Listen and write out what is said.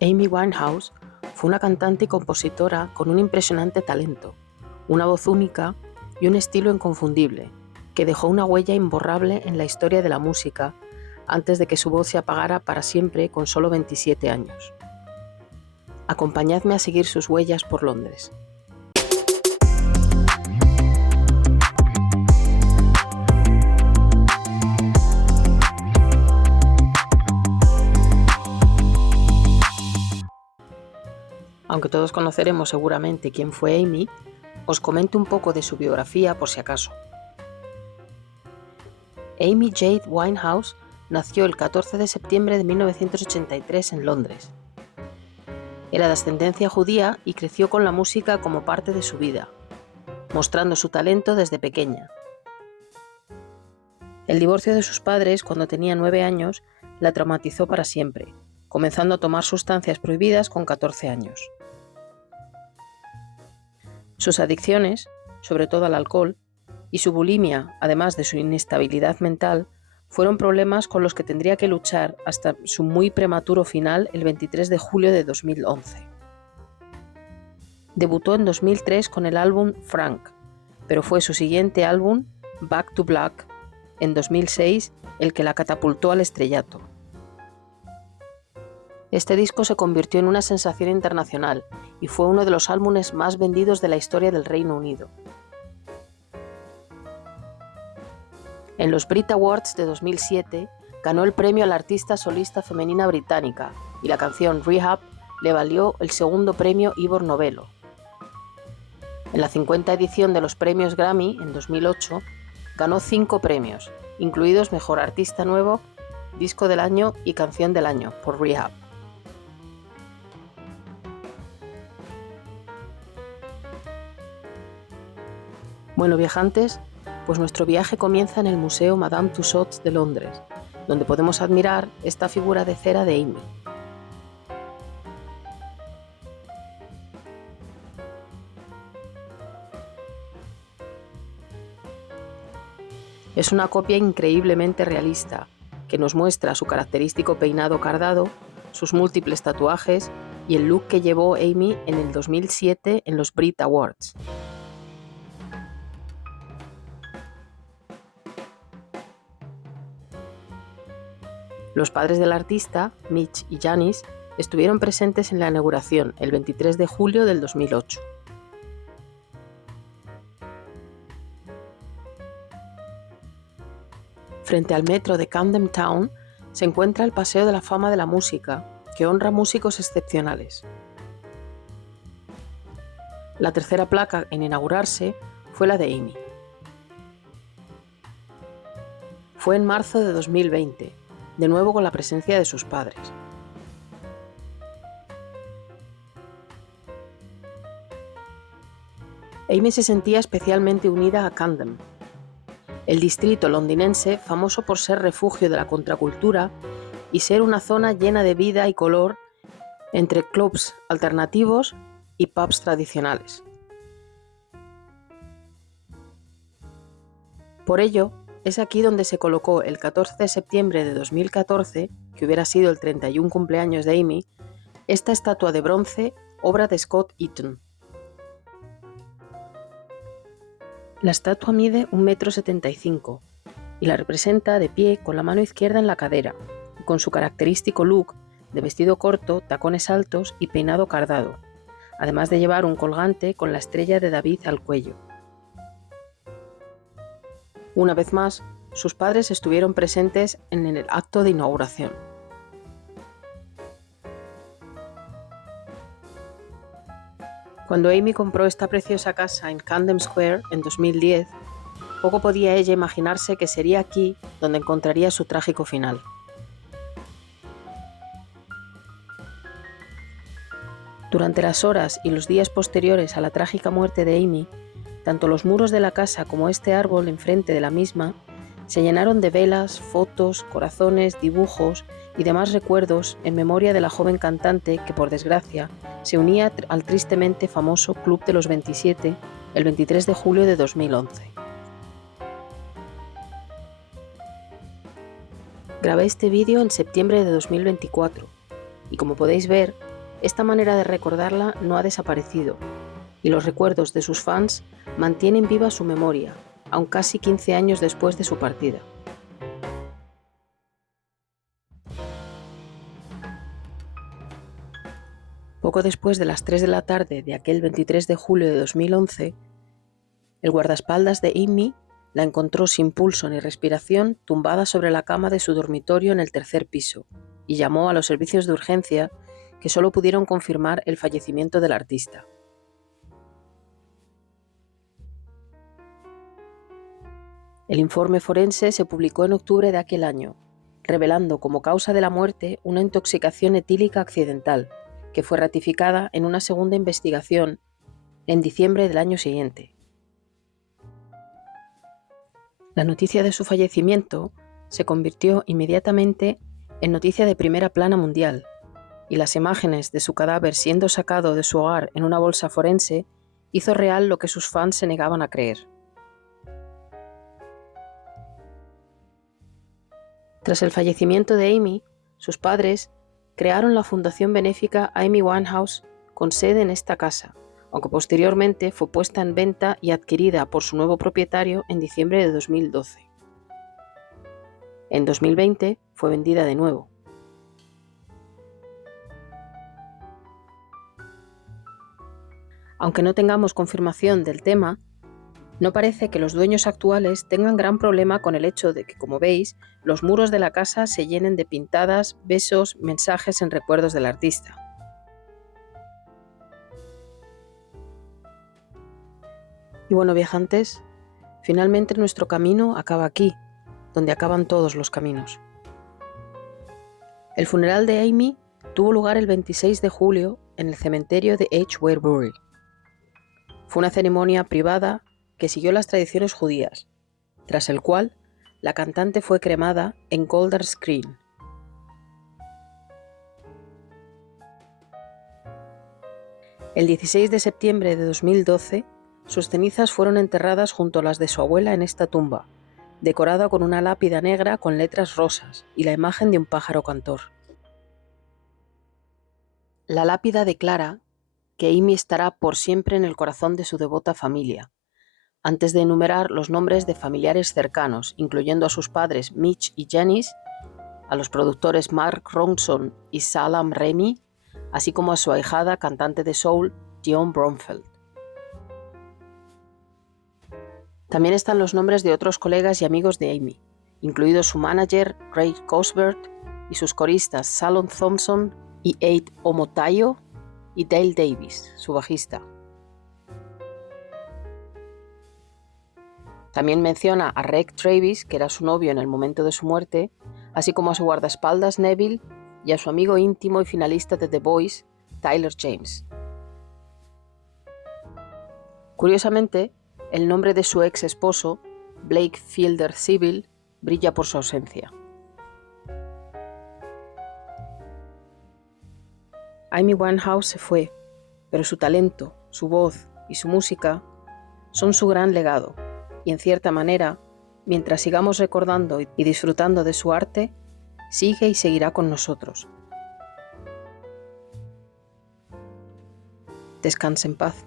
Amy Winehouse fue una cantante y compositora con un impresionante talento, una voz única y un estilo inconfundible, que dejó una huella imborrable en la historia de la música antes de que su voz se apagara para siempre con solo 27 años. Acompañadme a seguir sus huellas por Londres. Aunque todos conoceremos seguramente quién fue Amy, os comento un poco de su biografía por si acaso. Amy Jade Winehouse nació el 14 de septiembre de 1983 en Londres. Era de ascendencia judía y creció con la música como parte de su vida, mostrando su talento desde pequeña. El divorcio de sus padres cuando tenía 9 años la traumatizó para siempre, comenzando a tomar sustancias prohibidas con 14 años. Sus adicciones, sobre todo al alcohol, y su bulimia, además de su inestabilidad mental, fueron problemas con los que tendría que luchar hasta su muy prematuro final el 23 de julio de 2011. Debutó en 2003 con el álbum Frank, pero fue su siguiente álbum, Back to Black, en 2006, el que la catapultó al estrellato. Este disco se convirtió en una sensación internacional y fue uno de los álbumes más vendidos de la historia del Reino Unido. En los Brit Awards de 2007 ganó el premio a la artista solista femenina británica y la canción Rehab le valió el segundo premio Ivor Novello. En la 50ª edición de los premios Grammy, en 2008, ganó 5 premios, incluidos Mejor Artista Nuevo, Disco del Año y Canción del Año por Rehab. Bueno, viajantes, pues nuestro viaje comienza en el Museo Madame Tussauds de Londres, donde podemos admirar esta figura de cera de Amy. Es una copia increíblemente realista, que nos muestra su característico peinado cardado, sus múltiples tatuajes y el look que llevó Amy en el 2007 en los Brit Awards. Los padres del artista, Mitch y Janice, estuvieron presentes en la inauguración el 23 de julio del 2008. Frente al metro de Camden Town se encuentra el Paseo de la Fama de la Música, que honra músicos excepcionales. La tercera placa en inaugurarse fue la de Amy. Fue en marzo de 2020, de nuevo con la presencia de sus padres. Amy se sentía especialmente unida a Camden, el distrito londinense famoso por ser refugio de la contracultura y ser una zona llena de vida y color entre clubs alternativos y pubs tradicionales. Por ello, es aquí donde se colocó el 14 de septiembre de 2014, que hubiera sido el 31 cumpleaños de Amy, esta estatua de bronce, obra de Scott Eaton. La estatua mide 1,75 m y la representa de pie con la mano izquierda en la cadera, y con su característico look de vestido corto, tacones altos y peinado cardado, además de llevar un colgante con la estrella de David al cuello. Una vez más, sus padres estuvieron presentes en el acto de inauguración. Cuando Amy compró esta preciosa casa en Camden Square en 2010, poco podía ella imaginarse que sería aquí donde encontraría su trágico final. Durante las horas y los días posteriores a la trágica muerte de Amy, tanto los muros de la casa como este árbol enfrente de la misma se llenaron de velas, fotos, corazones, dibujos y demás recuerdos en memoria de la joven cantante que, por desgracia, se unía al tristemente famoso Club de los 27 el 23 de julio de 2011. Grabé este vídeo en septiembre de 2024 y como podéis ver, esta manera de recordarla no ha desaparecido, y los recuerdos de sus fans mantienen viva su memoria, aun casi 15 años después de su partida. Poco después de las 3 de la tarde de aquel 23 de julio de 2011, el guardaespaldas de Amy la encontró sin pulso ni respiración tumbada sobre la cama de su dormitorio en el tercer piso y llamó a los servicios de urgencia que solo pudieron confirmar el fallecimiento del artista. El informe forense se publicó en octubre de aquel año, revelando como causa de la muerte una intoxicación etílica accidental, que fue ratificada en una segunda investigación en diciembre del año siguiente. La noticia de su fallecimiento se convirtió inmediatamente en noticia de primera plana mundial, y las imágenes de su cadáver siendo sacado de su hogar en una bolsa forense hizo real lo que sus fans se negaban a creer. Tras el fallecimiento de Amy, sus padres crearon la fundación benéfica Amy Winehouse con sede en esta casa, aunque posteriormente fue puesta en venta y adquirida por su nuevo propietario en diciembre de 2012. En 2020 fue vendida de nuevo. Aunque no tengamos confirmación del tema, no parece que los dueños actuales tengan gran problema con el hecho de que, como veis, los muros de la casa se llenen de pintadas, besos, mensajes en recuerdos del artista. Y bueno, viajantes, finalmente nuestro camino acaba aquí, donde acaban todos los caminos. El funeral de Amy tuvo lugar el 26 de julio en el cementerio de H. Warebury. Fue una ceremonia privada que siguió las tradiciones judías, tras el cual la cantante fue cremada en Golders Green. El 16 de septiembre de 2012, sus cenizas fueron enterradas junto a las de su abuela en esta tumba, decorada con una lápida negra con letras rosas y la imagen de un pájaro cantor. La lápida declara que Amy estará por siempre en el corazón de su devota familia, antes de enumerar los nombres de familiares cercanos, incluyendo a sus padres Mitch y Janice, a los productores Mark Ronson y Salam Remy, así como a su ahijada cantante de soul, Dionne Bromfield. También están los nombres de otros colegas y amigos de Amy, incluido su manager Ray Cosbert y sus coristas Salon Thompson y Eid Omotayo y Dale Davis, su bajista. También menciona a Reg Travis, que era su novio en el momento de su muerte, así como a su guardaespaldas Neville y a su amigo íntimo y finalista de The Voice, Tyler James. Curiosamente, el nombre de su ex esposo, Blake Fielder Civil, brilla por su ausencia. Amy Winehouse se fue, pero su talento, su voz y su música son su gran legado, y en cierta manera, mientras sigamos recordando y disfrutando de su arte, sigue y seguirá con nosotros. Descanse en paz.